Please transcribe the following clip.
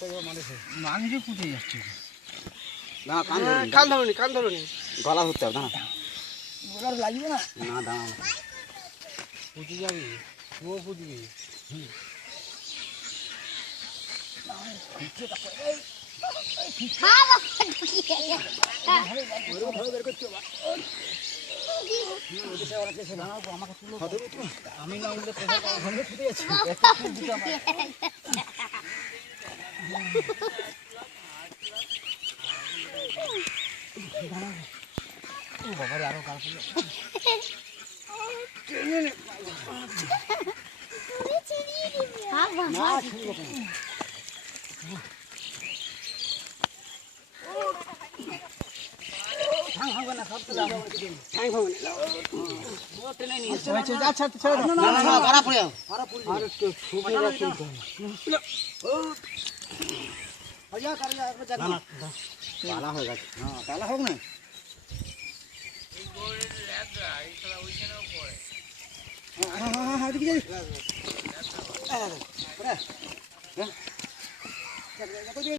মানুষে ফুটে যাচ্ছে না কান ধরুনি গলা ধরতে হবে না ওরা লাগবে না না দাঁড়াও ফুটে যাবি তুইও ফুটবি আমি না উঠলে ফুটে যাচ্ছি বাবারে আরো কাজ পালা হয়ে গেছে পালা হোক না